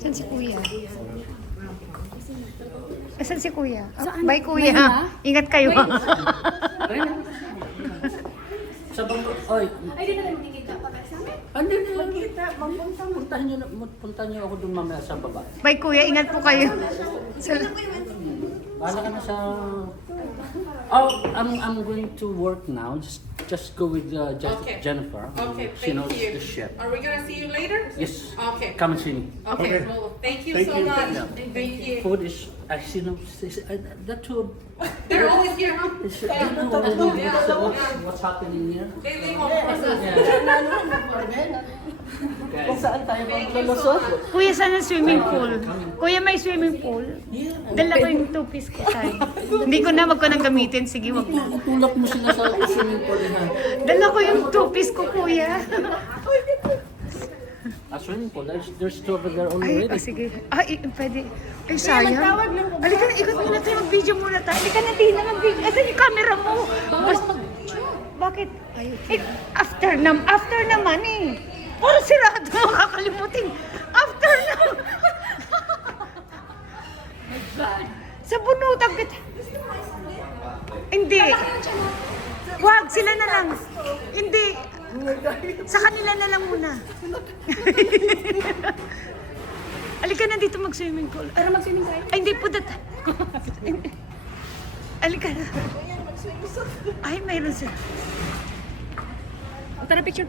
Saan si Kuya? Saan si Kuya? Saan? Bye Kuya. May Ingat kayo. Sa bangko, oy. Ay, di na tayo magkikita pa tayo sa amin. Hindi, magkita. Puntahan niyo ako dun mamaya sa baba. Bye Kuya, ingat po kayo. Bahala ka na sa... Oh, I'm going to work now. Just go with Okay. Jennifer. Okay, She thank knows you. the ship. Are we gonna see you later? Yes. Okay. Come and see me. Okay, well, thank you so much. Thank you. Food is, you know, the two. They're always here, huh? What's happening here? They home process. Kung saan tayo maglulusot? Kuya, saan ang swimming pool? Kuya, may swimming pool? Dala ko yung two-piece ko tayo. Hindi ko na, wag ko nang gamitin. Sige, wag na. Tulak mo sila sa swimming pool ha. Dala ko yung two-piece ko, Kuya. A swimming pool, there's two over there Ay, already. sige. Ay, pwede. Ay, sayang. Halika na, ikot muna tayo. Mag-video muna tayo. Halika na, Tina. Mag-video. Asan yung camera mo? Bakit? After naman eh. Puro sirado. Kakalimutin. After na. Sa bunutan kita. Hindi. Wag, sila na lang. Hindi. Sa kanila na lang muna. Alika na dito mag-swimming pool. Pero mag-swimming tayo. Ay, hindi po Alika na. Ay, mayroon sila. Tara, picture.